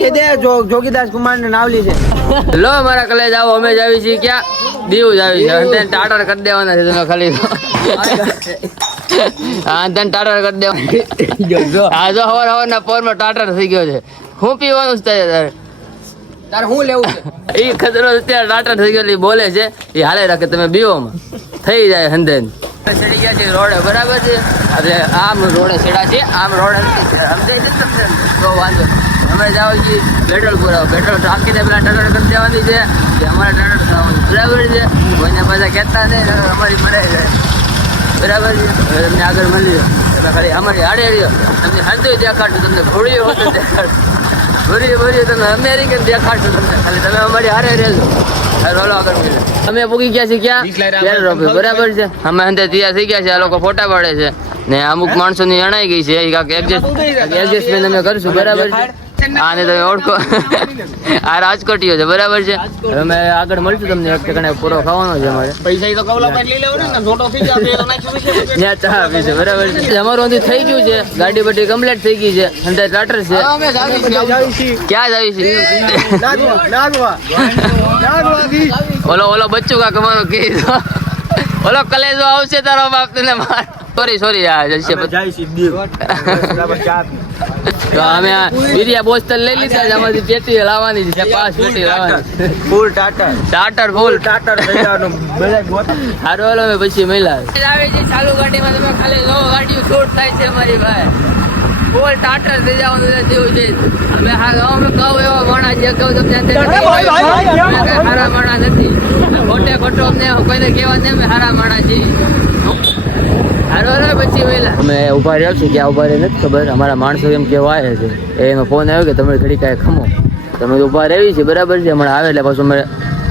કે દે જોગીદાસ કુમાર ને નાવલી છે. લો મારા કલેજ આવો અમે જ છીએ ક્યાં? દીવ જ છે. તેને ટાટર કરી દેવાના છે તમે ખાલી. હા તેને ટાટર કરી દેવાના. હા જો હવાર હવાર ના ટાટર થઈ ગયો છે. હું પીવાનું જ તારે? તારે શું લેવું છે? એ ખતરો અત્યારે ટાટર થઈ ગયો બોલે છે એ હાલે રાખે તમે બીઓમાં થઈ જાય હંધેન. ચડી ગયા છે રોડે, બરાબર છે? એટલે આમ રોડે ચડા છે આમ રોડે ચડ્યા. સમજાય છે તમને? તો વાંધો અમે જાઓ છીએ પેટ્રોલ પુરાવો પેટ્રોલ ટાંકીને પેલા ટટર કરી દેવાની છે. કે અમારે ટટર થવાનું. બરાબર છે? કોઈને પાછા કહેતા નહીં અમારી મળે બરાબર છે? તમને આગળ મળીએ એટલે ખાલી અમારી હાડે રહ્યો. તમને હાંધો દેખાડશું, તમને ઘોડીઓ હોતો દેખાડશું. ભર્યું ભર્યું તમે અમેરિકન દેખાડશો તમને. ખાલી તમે અમારી હારે રહેજો. હાલો આગળ મળીએ. અમે પૂગી ગયા છીએ ક્યાં? બરાબર છે. અમે અંદર તૈયાર થઈ ગયા છે આ લોકો ફોટા પાડે છે. ને અમુક માણસો ની અણાઈ ગઈ છે એડજસ્ટમેન્ટ અમે કરશું બરાબર છે. આને તમે ઓળખો. આ રાજકોટીઓ છે બરાબર છે? અમે આગળ મળશું તમને એક ઠેકાણે પૂરો ખાવાનો છે અમારે. પૈસા તો કવલા પર લઈ લેવો ને છોટો થઈ જાય તો નાખી ત્યાં ચા આપી છે બરાબર છે. અમારું અંદર થઈ ગયું છે ગાડી બધી કમ્પ્લીટ થઈ ગઈ છે અંદર ટાટર છે. ક્યાં જાવી ક્યાં જ આવી છે? ઓલો ઓલો બચ્ચો કા કમાનો કે ઓલો કલેજો આવશે તારો બાપ તને માર. સોરી સોરી આ જશે. જાય છે બરાબર ચા તો અમે બિરિયા લઈ લીધા છે આમાંથી પેટી લાવવાની છે પાંચ પેટી લાવવાની ફૂલ ટાટા ટાટર ફૂલ ટાટર થઈ જવાનું બધા ગોત. હારો હાલો અમે પછી મહિલા આવે છે ચાલુ ગાડીમાં તમે ખાલી જો ગાડીઓ શોર્ટ થાય છે મારી ભાઈ ફૂલ ટાટર થઈ જવાનું જેવું છે. અમે હા અમે કહું એવા માણા જે કહું તમને હારા માણા નથી. ખોટે ખોટો અમને કોઈને કહેવા નહીં અમે હારા માણા છીએ હારો હાલો પછી મહિલા અમે ઊભા રહ્યા છીએ ક્યાં ઊભા રહી નથી ખબર. અમારા માણસો એમ કેવા આવે છે એનો ફોન આવ્યો કે તમે ઘડી કાંઈ ખમો. તમે તો ઊભા રહી છે બરાબર છે. હમણાં આવે એટલે પાછું અમે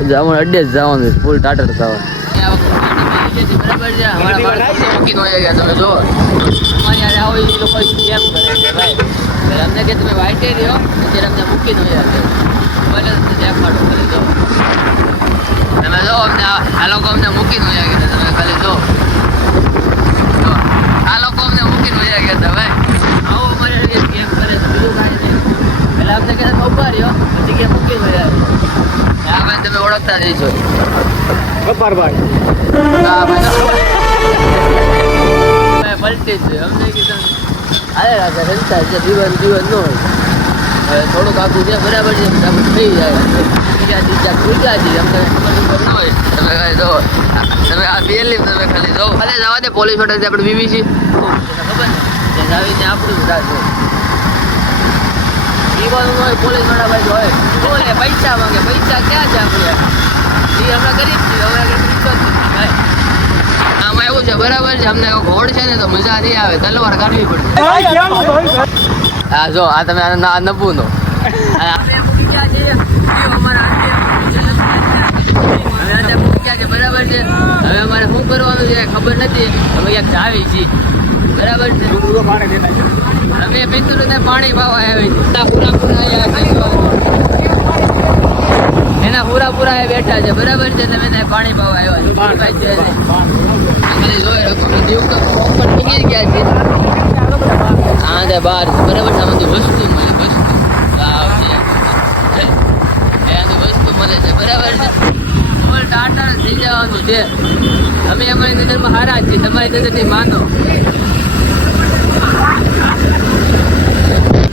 જવાનું અડ્ડે જ જવાનું છે ફૂલ ટાટર થવાનું. તમે જો અમારી હારે આવો એ લોકો કેમ કરે છે ભાઈ? એટલે અમને કે તમે અત્યારે અમને જો અમને આ આ લોકો અમને મૂકી દો તમે ખાલી જો આ લોકો અમને મૂકીને વયા ગયા હતા ભાઈ આવો અમારી કરે બીજું કાંઈ નહીં. એટલે અમને કે તમે ઊભા રહ્યો. પછી કે મૂકીને ગયા હા ભાઈ તમે ઓળખતા જઈશો ગબ્બરભાઈ હા ભાઈ પલટી જ છે. અમને કીધું અરે રાખે રસ્તા છે. જીવન જીવન ન હોય. થોડુંક આખું છે બરાબર છે આપણે થઈ જાય. બીજા ત્રીજા ત્રીજા છે અમને ખબર ન હોય. તમે કાંઈ જો તમે આ પહેલી તમે ખાલી જો ખાલી જવા દે પોલીસવાળા આપણે બીવી છીએ. ખબર ને આવીને આપણું જ રાજ પીવાનું હોય પોલીસવાળા ભાઈ હોય. બોલે પૈસા માંગે પૈસા ક્યાં છે આપણે એ અમે ગરીબ છીએ અમે ગરીબ ભાઈ. આમાં એવું છે બરાબર છે અમને ઘોડ છે ને તો મજા નહીં આવે તલવાર કાઢવી પડે. હા જો આ તમે આ નબુ નો બરાબર છે હવે અમારે શું કરવાનું છે, ખબર નથી. અમે ક્યાંક જાવી છીએ. બરાબર છે? અમે પીતું ને પાણી પાવા આવ્યા પૂરા પૂરા અહીંયા એના પૂરા પૂરા બેઠા છે. બરાબર છે? તમે પાણી પાવા આવ્યા છે. હા તે બહાર બરાબર છે? બધું વસ્તુ મળે, વસ્તુ. વસ્તુ મળે છે. બરાબર છે? ટાટા થઈ જવાનું છે. અમે અમારી નજરમાં હારા જ છીએ તમારી નજરથી માનો.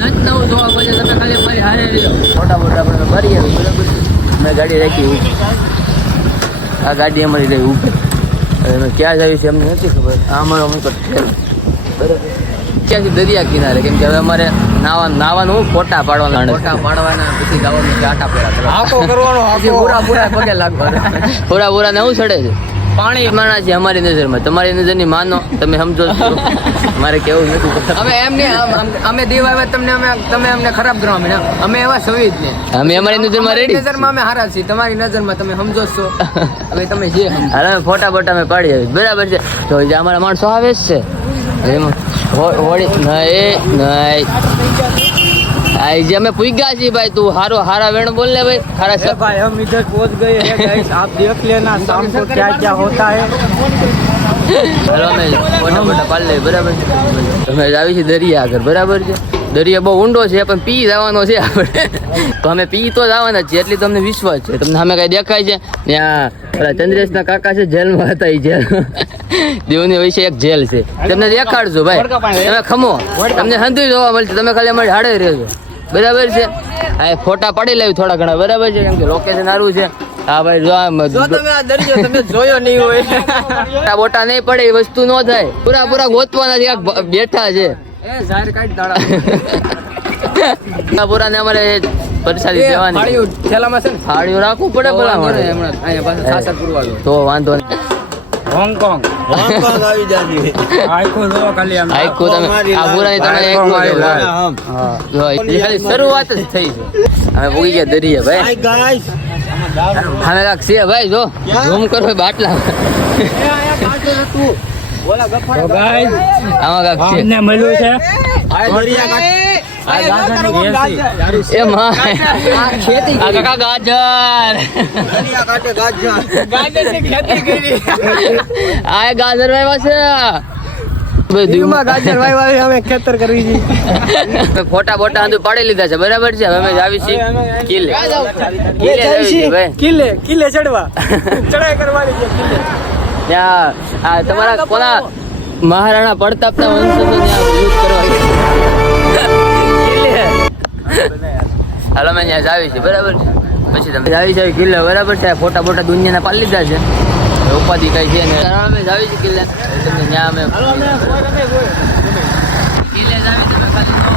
નજ નવું જોવા મળે તમે ખાલી અમારી હારે રહ્યો. મોટા મોટા આપણે ભરીએ બરાબર. છે મેં ગાડી રાખી આ ગાડી અમારી રહી હવે અમે ક્યાં જવી છે અમને નથી ખબર. આ અમારો અમે બરાબર. ક્યાંથી દરિયા કિનારે? કેમ કે હવે અમારે નાવા નાવાનું ફોટા પાડવાના ફોટા પાડવાના પછી જવાનું આટા પેડા આખો કરવાનો પૂરા પૂરા પગે લાગવાના. પૂરા પૂરા ને એવું ચડે છે? પાણી માણા છે અમારી નજરમાં. તમારી નજરની માનો તમે સમજો છો. મારે કેવું નથી અમે એમ નહીં અમે દીવ આવ્યા તમને અમે તમે અમને ખરાબ ગણવા મેડમ અમે એવા સવી જ નહીં અમે અમારી નજરમાં રેડી નજરમાં અમે હારા છીએ. તમારી નજરમાં તમે સમજો છો. હવે તમે જે હાલ અમે ફોટા બોટા અમે પાડી આવી બરાબર છે. તો જે અમારા માણસો આવે જ છે. એમાં હોળી નહીં નહીં. આ જે અમે પૂગ્યા છીએ ભાઈ તું હારો હારા વેણ બોલ ને ભાઈ હારા શબ્દ भाई हम इधर पहुंच गए हैं गाइस आप देख लेना शाम को क्या क्या होता है હાલો અમે મોટા મોટા પાડી લઈએ બરાબર છે અમે આવી છીએ દરિયા આગળ બરાબર છે દરિયા બહુ ઊંડો છે પણ પી જવાનો છે આપણે તો અમે પી તો જવાના જ છીએ એટલી તમને વિશ્વાસ છે તમને સામે કઈ દેખાય છે ત્યાં ઓલા ચંદ્રેશના કાકા છે જેલમાં હતા એ જેલ દેવની વિશે એક જેલ છે તમને દેખાડજો ભાઈ તમે ખમો તમને સંતુઈ જોવા મળશે તમે ખાલી અમારી હાડે રહેજો બરાબર છે? આ ફોટા પાડી લેવી થોડા ઘણા. બરાબર છે? કેમ કે લોકેશન સારું છે. હા ભાઈ જો જો તમે આ દરિયો તમે જોયો નહીં હોય. બોટા નહીં પડે એ વસ્તુ ન થાય. પૂરા પૂરા ગોતવાના છે બેઠા છે. એ ઝાડ કાઢ દાડા. પૂરા પૂરા ને અમારે પરસાદી દેવાની થેલામાં છે ને? થાળીઓ રાખવું પડે તો પેલા મારે. હમણાં અહીંયા પાસે સાસર પૂરવા તો વાંધો નહીં. હોંગકોંગ. હોંગકોંગ આવી જાજે. આખું જો ખાલી આમ આખું તમે આ પૂરાની તમે એક આખો મારી જો. લાલ. આમ. હા, જો એ ખાલી શરૂઆત જ થઈ છે. અમે પૂગી ગયા દરિયા ભાઈ. હાય ગાઈસ અમે કાંક છે ભાઈ જો? ઝૂમ કરો બાટલા. આમાં કાંક છે. અમને મળ્યું છે. આ દરિયા કાંઠે આ ગાજરની એસી. એ માં આ કાકા ગાજર. વાયવા છે. ખેતર કરવી છે. ફોટા બોટા પાડી લીધા છે. બરાબર છે? હવે અમે જાવી છીએ. કિલ્લે ચડવા. ચડાઈ કરવાની છે ત્યાં આ તમારા કોના મહારાણા પ્રતાપના વંશજો ત્યાં યુદ્ધ કરવા હાલો અમે ત્યાં જાવી છીએ બરાબર છે? પછી તમે જાવી છે કિલ્લા બરાબર છે? ફોટા બોટા દુનિયાના પાડી લીધા છે. ઉપાધિ કઈ છે ને અમે જાવી છે કિલ્લા? તમને ત્યાં અમે કિલ્લે જાવી તમે ખાલી જો.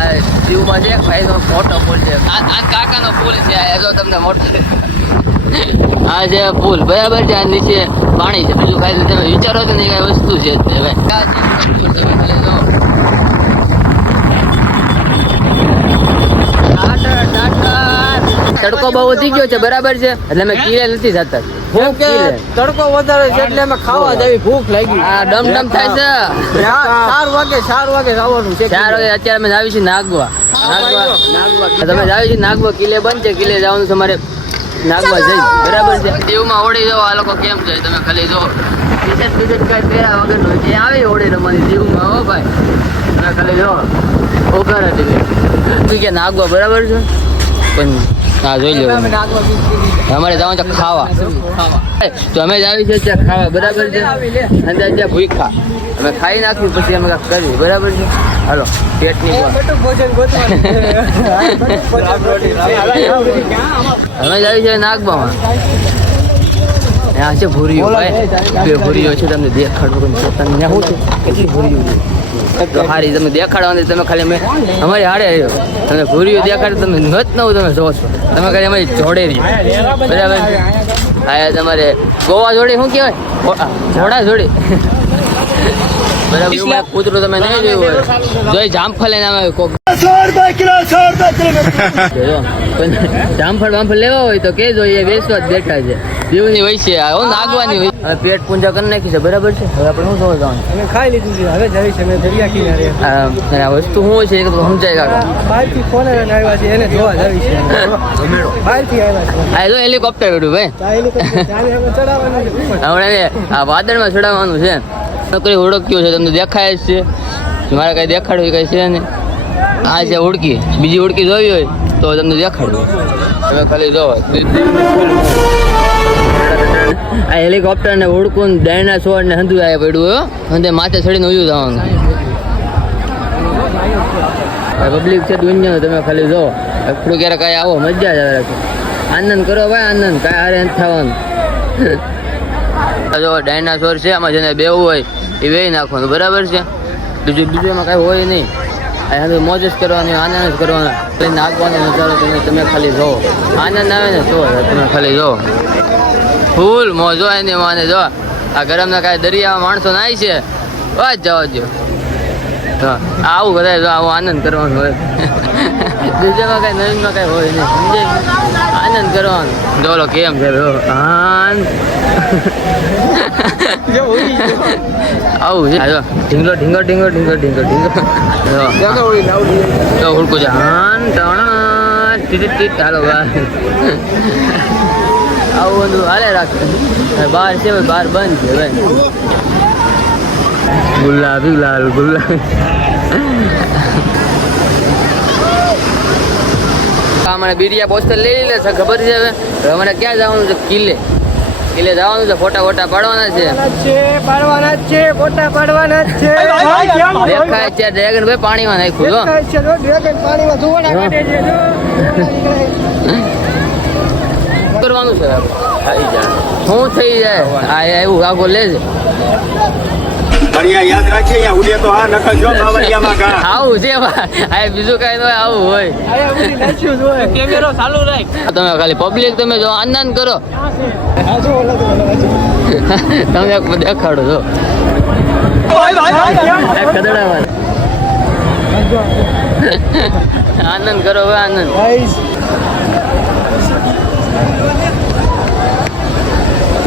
આ દીવમાં છે એક ભાઈનો મોટો પુલ છે આ કાકાનો પુલ છે આ જો તમને મોટો આ જે પુલ બરાબર છે આ નીચે પાણી છે બીજું કાંઈ તમે વિચારો તો નહીં કાંઈ વસ્તુ છે જ નહીં ભાઈ આ જે પુલ તમે ખાલી જો. ટાટર, ટાટર. તડકો બહુ વધી ગયો છે બરાબર છે એટલે અમે કિલે નથી જતા. કેમ કે કિલે. તડકો વધારે છે એટલે અમે ખાવા જેવી ભૂખ લાગી. આ ડમ ડમ થાય છે. ચાર વાગે ચાર વાગે આવવાનું છે ચાર વાગે અત્યારે અમે જાવી છીએ નાગવા. નાગવા. નાગવા તમે જાવી છીએ નાગવા કિલ્લે બંધ છે કિલ્લે જવાનું છે અમારે નાગવા જઈ. બરાબર છે? દીવમાં ઓડી જાવ આ લોકો કેમ છે તમે ખાલી જો ટીશર્ટ બીશર્ટ કાંઈ પહેર્યા વગરનો જે આવે ઓડી રમવાની દીવમાં હો ભાઈ. તમે ખાલી જો ઓકાર હતી તું કે નાગવા બરાબર છે? પણ હા જોઈ લો અમારે જવાનું છે ખાવા. તો અમે જ આવી છે ત્યાં ખાવા બરાબર છે? અંદર ત્યાં ભૂખા અમે ખાઈ નાખ્યું પછી અમે કાંઈક કર્યું. બરાબર છે? હાલો પેટની. અમે જ આવી છે નાગબામાં. ત્યાં છે ભૂરીઓ ભાઈ. બે ભૂરીઓ છે તમને દેખાડું તમને તમને ત્યાં શું છે? કેટલી ભૂરીઓ છે? હારી તમે દેખાડવાની તમે ખાલી અમે અમારી હારે રહ્યો તમે ભૂરીઓ દેખાડે, તમે નત નવું તમે જોશો તમે ખાલી અમારી જોડે રહી બરાબર? હા તમારે ગોવા જોડે શું કહેવાય? ઘોડા જોડે. બરાબર. કૂતરું તમે નહીં જોયું હોય. જોઈ જામફળ કોક જામફળ લેવા હોય તો કે એ વેચવા જ બેઠા છે. દીવની હોય છે આ નાગવાની હોય. હવે પેટ પૂજા કરી નાખી છે બરાબર છે? હવે આપણે શું જોવા જવાનું? અમે ખાઈ લીધું છે હવે જવી છે દરિયા કિનારે. આ વસ્તુ શું છે એ તો સમજાય કાકા. બહારથી ફોન આવ્યા છે એને જોવા જવી છે. બહારથી આવ્યા છે. આ જો હેલિકોપ્ટર બેઠું ભાઈ. તો. હમણાં આ વાદળમાં ચડાવવાનું છે નોકરી ઓળખ્યું છે, તમને દેખાય જ છે. મારે કઈ દેખાડવું કઈ છે ને આ છે ઉડકી. બીજી ઓળખી જોવી હોય તો તમને દેખાડવું તમે ખાલી જો આ હેલિકોપ્ટર ને ઉડકું ડાયનાસોર ને હંધુ આ પડ્યું અને માથે ચડીને ઉયું જવાનું પબ્લિક છે દુનિયાનું, તમે ખાલી જો થોડું ક્યારેક કાંઈ આવો, મજા જ આવે. આનંદ કરો ભાઈ, આનંદ. કાંઈ હારે થવાનું. જો ડાયનાસોર છે, આમાં જેને બેવું હોય એ વેઈ નાખવાનું, બરાબર છે? બીજું બીજું એમાં કાંઈ હોય નહીં. અહીંયા મોજ જ કરવાની, આનંદ જ કરવાનો. એટલે નાગવાનો નજારો તમે તમે ખાલી જો આનંદ આવે ને તો તમે ખાલી જો ફૂલ મોજ હોય ને માને જો. આ ગરમના કાંઈ દરિયામાં માણસો નાય છે. વાત જવા દો આવું બધા જો આવો આનંદ કરવાનો હોય. બીજામાં કાંઈ નવીનમાં કાંઈ હોય નહીં. સમજે? આનંદ કરવાનો. જો કેમ છે? આનંદ. આવું છે જો ઢીંગો ઢીંગો ઢીંગો ઢીંગો ઢીંગો તો હુડકું છે આવું બધું હાલે રાખે બહાર છે ભાઈ બંધ છે ભાઈ ગુલાબી લાલ ગુલાબી અમારે બીરિયા પોસ્ટર લઈ લે છે, ખબર છે હવે? અમારે ક્યાં જવાનું છે? કિલ્લે. કિલ્લે જવાનું છે ફોટા ફોટા પાડવાના છે. પાડવાના છે ફોટા પાડવાના જ છે. દેખાય છે ડ્રેગન ભાઈ પાણીમાં નાખ્યું જો. દેખાય છે ડ્રેગન પાણીમાં ધોવાના કાઢે છે કરવાનું છે. આપણે શું થઈ જાય? આ એવું આગો લે છે. યાદ કાંઈ ન હોય આવું હોય. તમે ખાલી પબ્લિક તમે જો આનંદ કરો. તમે દેખાડો છો આનંદ કરો હવે આનંદ.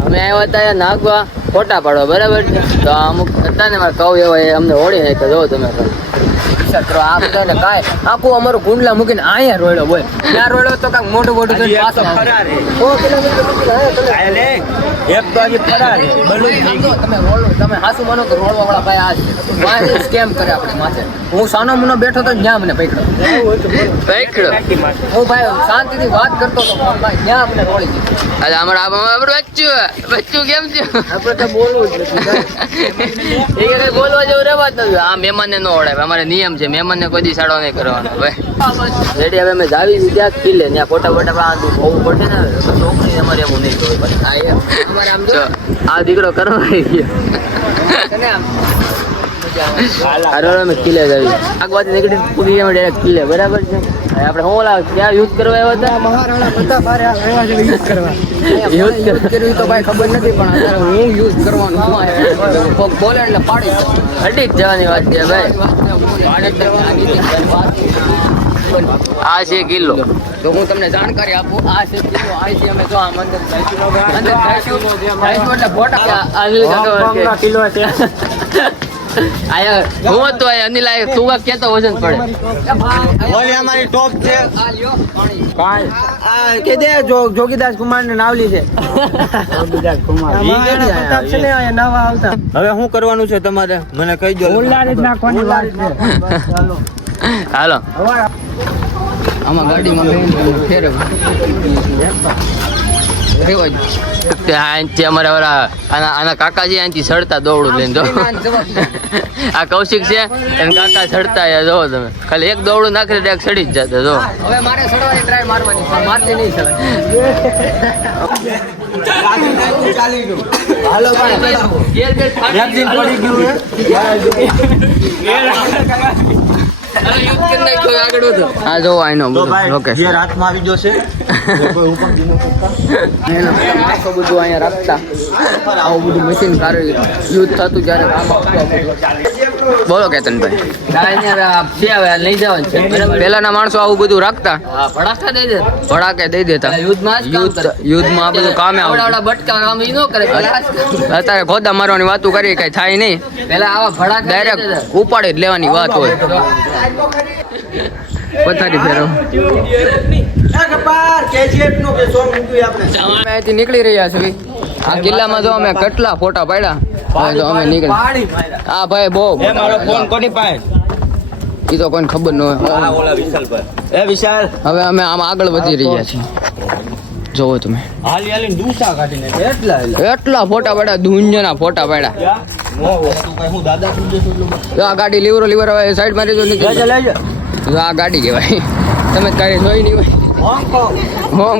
અમે આવ્યા હતા ફોટા પાડવા, બરાબર? તો અમુક હતા ને, મારા કહું એવા એ અમને ઓળી નાખ્યા જો તમે નક્ષત્ર આ બધા ને કાય આખું અમારું ગુંડલા મૂકીને અહીંયા રોડો હોય ત્યાં રોડ્યો તો કાંક મોટું મોટું કરીને પાછો ફરાર. એક તો આજે ફરાર. તમે રોડો તમે હાસુ માનો તો રોડવા વાળા ભાઈ આ છે. સ્કેમ કરે આપણે માથે? હું સાનો મનો બેઠો તો ન્યા મને પકડ્યો પકડ્યો હું ભાઈ શાંતિથી વાત કરતો તો ભાઈ ન્યા મને રોડી દીધો અરે અમારા આપણું બચ્ચું બચ્ચું કેમ છે? આપણે તો બોલવું જ નથી. એ બોલવા જેવું રહેવા જ નથી. આ મહેમાનને ન ઓળાવે અમારે નિયમ છે. મહેમાનને કોઈ દી સાડો નહીં કરવાનો ભાઈ. રેડી હવે અમે જાવી છીએ ત્યાં કિલ્લે ત્યાં ફોટા ફોટા બાંધું હોવું પડે ને છોકરી અમારે એમ નહીં જોવું પડે. આ દીકરો કરવા ગયો. કિલ્લે જાવી. આગવાથી નીકળી પૂરી અમે ડાયરેક્ટ કિલ્લે બરાબર છે? આપણે શું લાવ ક્યાં યુદ્ધ કરવા આવ્યા હતા? મહારાણા પ્રતાપ હારે આવ્યા છે યુદ્ધ કરવા. યુદ્ધ કર્યું તો ભાઈ ખબર નથી પણ અત્યારે હું યુઝ કરવાનું કોક બોલે એટલે પાડી. હટી જ જવાની વાત છે ભાઈ. આ છે કિલ્લો. તો હું તમને જાણકારી આપું આ છે કિલ્લો આ છે અમે જો આમ મંદિર જઈશું અંદર જઈશું એટલે ફોટા આ કિલ્લો છે. આયા હું તો આયા અનિલ આયા તું વાક કેતો વજન પડે. ઓલી અમારી ટોપ છે. આ લ્યો કાઈ આ કે દે જોગીદાસ કુમાર ને નાવલી છે. જોગીદાસ કુમાર. પ્રતાપ છે ને આયા નવા આવતા. હવે શું કરવાનું છે તમારે? મને કહી દો. ઓલાડી નાખવાની વાત છે. ચાલો હાલો. આમાં ગાડીમાં બેન ફેરવ અહીંથી અમારે ઓલા આના આના કાકાજી અહીંથી સડતા દોડું લઈને જો. આ કૌશિક છે એને કાકા સડતા જો તમે. ખાલી એક દોડું નાખી એક સડી જ જતા જો. હવે મારે સડવાની ટ્રાય મારવાની પણ મારતી નહીં સડાય હાલો ભાઈ એક દિન પડી ગયું હા જો આઈનો લોકેશન જે રાતમાં આવી બધું અહીંયા રાખતા. આવું બધું મશીન સારું યુઝ થતું જ્યારે કામ આવતું બોલો કેતનભાઈ. પેલાના માણસો આવું બધું રાખતા? દઈ ભડાકે દઈ દેતા. યુદ્ધમાં આ બધું કામે. અત્યારે ખોદા મારવાની વાતો કરી કઈ થાય નહીં. પેલા આવા ભડાક ડાયરેક્ટ. ઉપાડી જ લેવાની વાત હોય. પથારી અહીંથી નીકળી રહ્યા છે આ કિલ્લામાં જો અમે કેટલા ફોટા પાડ્યા? અમે નીકળી હા ભાઈ બહુ. એ મારો ફોન કોની પાસે? એ તો કોઈને ખબર ન હોય. ઓલા વિશાલ પર એ વિશાલ. હવે અમે આમ આગળ વધી રહ્યા છીએ. જોવો તમે. હાલી હાલી ડૂસા કાઢીને એટલા એટલા ફોટા પાડ્યા દુનિયાના ફોટા પાડ્યા. આ ગાડી લીવરો લીવર હવે સાઈડ મારી જો નીકળી આ ગાડી કહેવાય. તમે કાંઈ જોઈ નહીં હોય. હોમ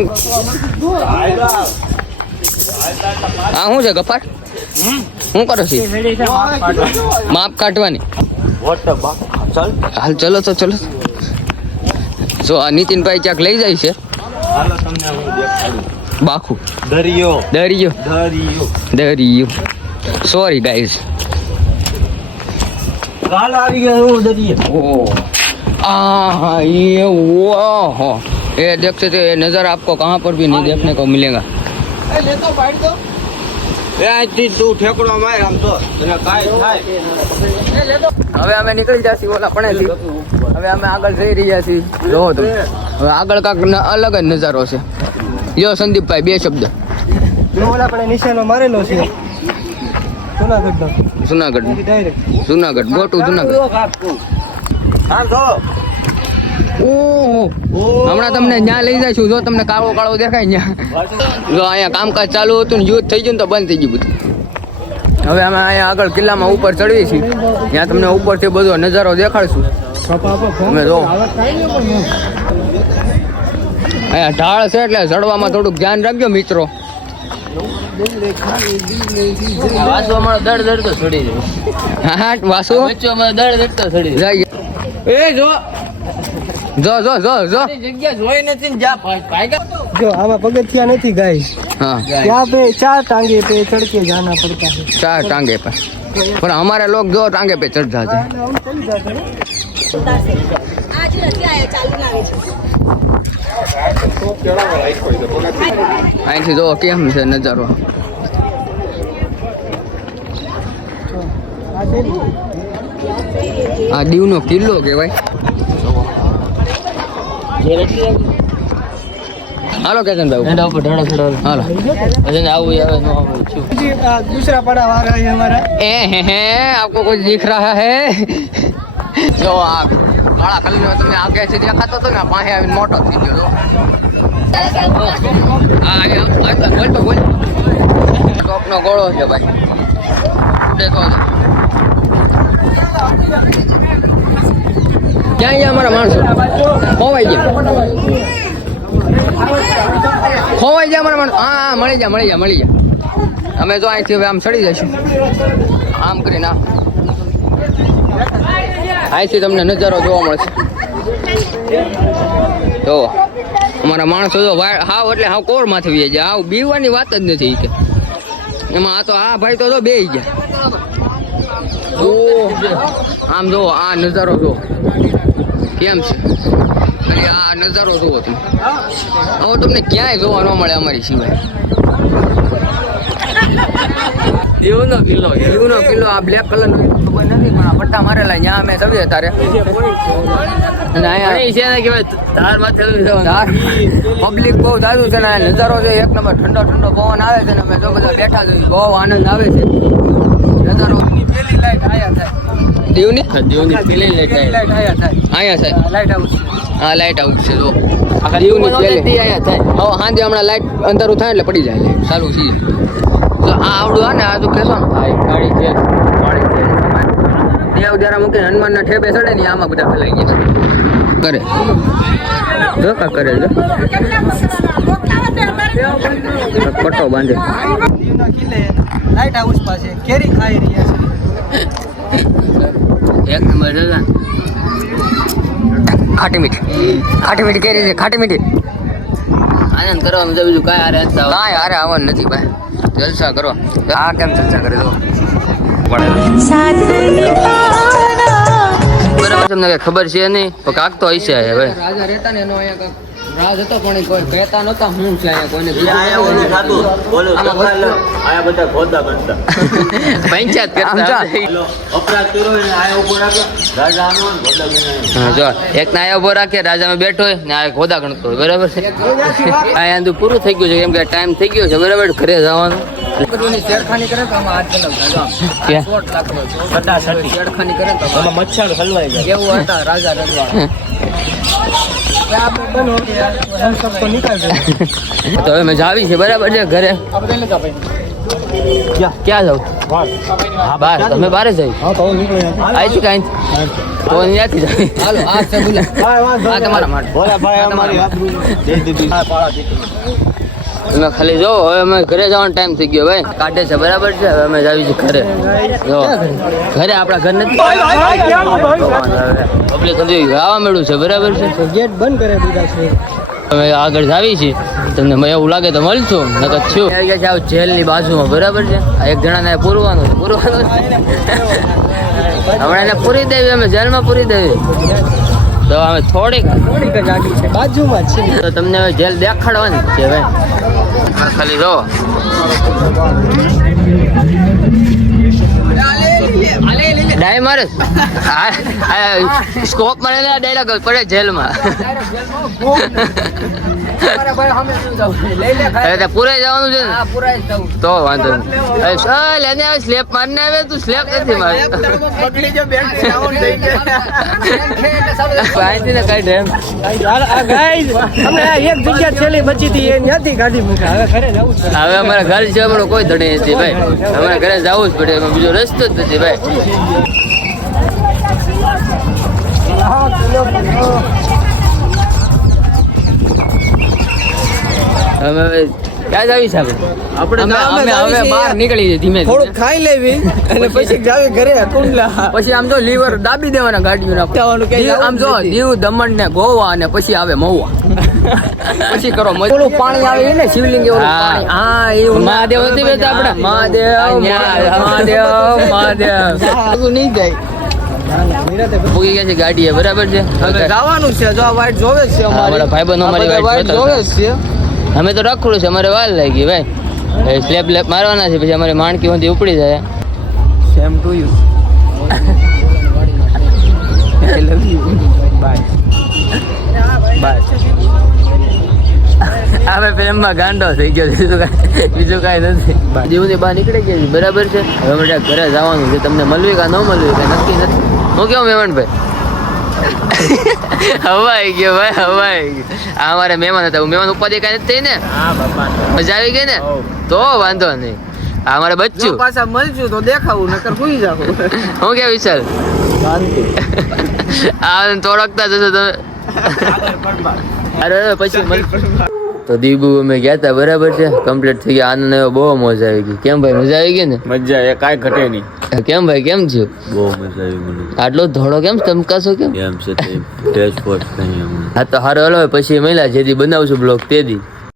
આ શું છે ગફાર શું કરો છો માપ કાઢવાની વોટ બા ચાલ હાલ ચલો તો ચલો જો આ નીતિનભાઈ ક્યાંક લઈ જાય છે હાલો તમને હું દેખાડું બાખું દરિયો દરિયો દરિયો દરિયો સોરી ગાઈઝ કાલ આવી ગયો હું દરિયો हाँ ये वो हो ये देख सकते हो, ये नज़र आपको कहाँ पर भी नहीं देखने को मिलेगा એ આજથી તું ઠેકડો માર આમ તો. તને કાંઈ થાય. હવે અમે નીકળી જશે ઓલા પણ હવે અમે આગળ જઈ રહ્યા છીએ. જોવો તમે. હવે આગળ કાંક અલગ જ નજારો છે. યો સંદીપભાઈ બે શબ્દ. ઓલા પણ નિશાનો મારેલો છે. જુનાગઢ જુનાગઢ જુનાગઢ ગોટું જુનાગઢ. હાલ જો હમણાં તમને ત્યાં લઈ જઈશું. જો તમને કાળો કાળો દેખાય ત્યાં જો અહીંયા કામકાજ ચાલુ હતું ને યુદ્ધ થઈ ગયું ને તો બંધ થઈ ગયું બધું. હવે અમે અહીંયા આગળ કિલ્લામાં ઉપર ચડીએ છીએ. ત્યાં તમને ઉપરથી બધો નજારો દેખાડશું. તમે જો. અહીંયા ઢાળ છે એટલે ચડવામાં થોડુંક ધ્યાન રાખજો મિત્રો. વાસુ અમારો દડ દડ તો છોડી દે હા વાસુ? બચ્ચો અમારો દડ દડ છોડી જાય. એ જો. જો જો જો જો. જગ્યા જોઈ નથી જો આમાં પગથિયા નથી ગાય ત્યાં પે ચાર ટાંગે પે ચડકે જાના પડતા હે. ચાર ટાંગે પર પણ અમારે લોક જો ટાંગે પે ચડ જાતે આજ નથી આયા ચાલુ લાવે છે. અહીંથી જો કેમ છે નજારો. આ દીવનો કિલ્લો કેવાય હાલો કેતનભાઈ એના ઉપર ઢળો ચડો હાલો પછી આવું આવે ન આવું છું जी आ, दूसरा पड़ा आ रहा है हमारा ए हैं हैं आपको कुछ दिख रहा है જો આ કાળા કલરનો તમે આગેથી દેખાતો હતો ને પાસે આવીને મોટો થઈ ગયો જો આ અહીંયા આ તો ગોલ તો ગોલ ટોપનો ગોળો છે ભાઈ દેખો તો. ક્યાં ગયા અમારા માણસો? ખોવાઈ ગયા. ખોવાઈ ગયા અમારા માણસો. હા હા, મળી ગયા મળી ગયા મળી ગયા. અમે તો અહીંથી હવે આમ ચડી જઈશું. આમ કરીને આમ. અહીંથી તમને નજારો જોવા મળશે. જો, અમારા માણસો જો વા- હાવ એટલે હાવ કોર માથે વી જાય હાવ બીવાની વાત જ નથી કે. એમાં આ તો આ ભાઈ તો જો બે ગયા. ઓ આમ જો, આ નજારો જો. કેમ છે? અરે આ નજારો જોવો તમે. આવો તમને ક્યાંય જોવા ન મળે અમારી સિવાય. દેવનો કિલ્લો દેવનો કિલ્લો આ બ્લેક કલર નો ખબર નથી પણ આ પટ્ટા મારેલા ત્યાં અમે સવીએ તારે અને અહીંયા અહીં છે ને કે તાર માથે જવાનું. પબ્લિક બહુ દાદુ છે ને આ નજારો છે એક નંબર ઠંડો ઠંડો પવન આવે છે ને અમે જો બધા બેઠા જોઈએ બહુ આનંદ આવે છે. નજારો. પહેલી લાઈટ આયા થાય. દીવની? દેવની પેલી લાઈટ આયા થાય. લાઈટ હાઉસ હા લાઈટ આઉટ છે. આ દીવની પેલી. અહીંયા થાય. હવે સાંજે હમણાં લાઈટ અંધારું થાય એટલે પડી જાય. ચાલુ છે. તો આ આવડું હા ને આ તો કહેશો ને. ભાઈ કાળી છે. પાણી છે. દેવ જરા મૂકીને હનુમાનના ઠેપે ચડે ને આમાં બધા ફેલાઈ ગયા. કરે. જો કા કરે જો પટ્ટો બાંધે. લાઈટ હાઉસ પાસે કેરી ખાઈ રહ્યા છે. એક નંબર છે. ખાટી મીઠી. ખાટી મીઠી કેરી છે ખાટી મીઠી. આનંદ કરવાનું મજા બીજું કાંઈ હારે હતા કાંઈ હારે આવવાનું નથી ભાઈ. જલસા કરો. આ કેમ જલસા કરે તો બરાબર તમને કઈ ખબર છે નહીં? પણ કાક તો હશે હવે રાજા રહેતા ને એનો અહીંયા રાજ હતો પણ એ કોઈ કહેતા નહોતા હું છે અહીંયા કોઈને આયા ઓલું થાતું ઓલું આયા બધા ખોદા બનતા. પંચાયત કરતા હતા. અપરાધ કર્યો ને આયા ઉપર રાખ્યો રાજા આનો ખોદા બનાવ્યા જો એક ના આયા ઊભો રાખે રાજામાં બેઠો હોય ને આ ખોદા ગણતો હોય બરાબર છે? આ આંધું પૂરું થઈ ગયું છે કેમ કે ટાઈમ થઈ ગયો છે બરાબર? ઘરે જવાનું. છેડખાની કરે તો આમાં હાથ ચલાવતા. છેડખાની કરે તો મચ્છર હલવાઈ જાય એવું હતા રાજા રજવાડા? તો હવે મજા આવી છે બરાબર છે ઘરે? ક્યાં? જાવ હા બાર તમે બહાર જ આવી છે કાંઈ? તો ત્યાંથી તમારા માટે. અમે ખાલી જો હવે અમે ઘરે જવાનો ટાઈમ થઈ ગયો ભાઈ. કાઢે છે બરાબર છે? હવે અમે જાવી છે ઘરે. જો ઘરે આપણા ઘર નથી. પબ્લિક હજુ આવવા મળ્યું છે બરાબર છે? ગેટ બંધ કરી દીધા છે. અમે આગળ જાવી છીએ. તમને મને એવું લાગે તો મળશું નકર થયું. આવી ગયા છે જેલની બાજુમાં બરાબર છે? એક જણાને પૂરવાનું પૂરવાનું હમણાં એને પૂરી દેવી અમે જેલમાં પૂરી દેવી. તો અમે થોડીક. થોડીક જ આગળ છે. બાજુમાં છે. તો તમને હવે જેલ દેખાડવાની છે હવે. ખાલી જો ડાય મારે. સ્કોપ મળેલા ડાયલોગ પડે જેલમાં. પૂરે જવાનું છે ને? હા પૂરા જ જવું. તો વાંધો નહીં. અરે ચાલ એને હવે સ્લેપ મારને આવે તું સ્લેપ નથી મારે ને એમ એક જગ્યા છેલ્લી બચી હતી એ ત્યાંથી કાઢી મૂક્યા. હવે ઘરે જવું હવે અમારા ઘર છે પણ કોઈ ધડી નથી ભાઈ. અમારા ઘરે જવું જ પડે બીજો રસ્તો જ નથી ભાઈ. અમે ક્યાં જાવી છે આપણે અમે અમે હવે બહાર નીકળી જઈએ ધીમે થોડુંક ખાઈ લેવી અને પછી જાવી ઘરે કુંડલા. પછી આમ જો લીવર દાબી દેવાના ગાડીઓ આમ જો દીવ દમણ ને ગોવા અને પછી આવે મહુવા. પછી કરો. ઓલું પાણી આવે ને શિવલિંગ એવું હા. પાણી. હા એવું મહાદેવ નથી આપણા? મહાદેવ મહાદેવ મહાદેવ નહીં જાય. ગયા છે ગાડી બરાબર છે? જવાનું છે જો આ વાઈટ જોવે છે અમારા. ભાઈબંધો અમારી વાઈટ જોવે છે. અમે તો રખડું છે અમારે વાર લાગી ભાઈ. સ્લેપ લેપ મારવાના છે પછી અમારે માણકી ઊંધી ઉપડી જાય. Same to you I love you bye bye હવે ફિલ્મમાં ગાંડો થઈ ગયો બીજું કાંઈ બીજું કાંઈ નથી. દીવની બહાર નીકળી ગઈ બરાબર છે? હવે ઘરે જવાનું છે તમને મળવી કે ન મળવી કે નક્કી નથી. હું કેવું મહેમાનભાઈ હવાઈ ગયો ભાઈ હવાઈ ગયો. આ અમારે મહેમાન હતા મહેમાન ઉપાધિ દેખાય નથી થઈ ને મજા આવી ગઈ ને? તો વાંધો નહીં. આ અમારે બચ્ચું. પાછા મળશું તો દેખાવું નકર સુઈ જાવ હું કે વિશાલ? આ થોડકતા જશો તમે. અરે અરે, પછી મળ. તો દીબુ અમે ગયા હતા બરાબર છે. કમ્પ્લીટ થઈ ગયા. આનંદ આવ્યો બહુ મજા આવી ગઈ. કેમ ભાઈ મજા આવી ગઈ ને? મજા એ કાંઈ ઘટે નહીં. કેમ ભાઈ કેમ થયું બહુ મજા આવી મને. આટલો ધોળો કેમ? ચમકાશો કેમ? કેમ છે તે? ટેસ્ટ અમને હા તો હારો હલો પછી મળ્યા. જેથી બનાવશું બ્લોગ તે દી.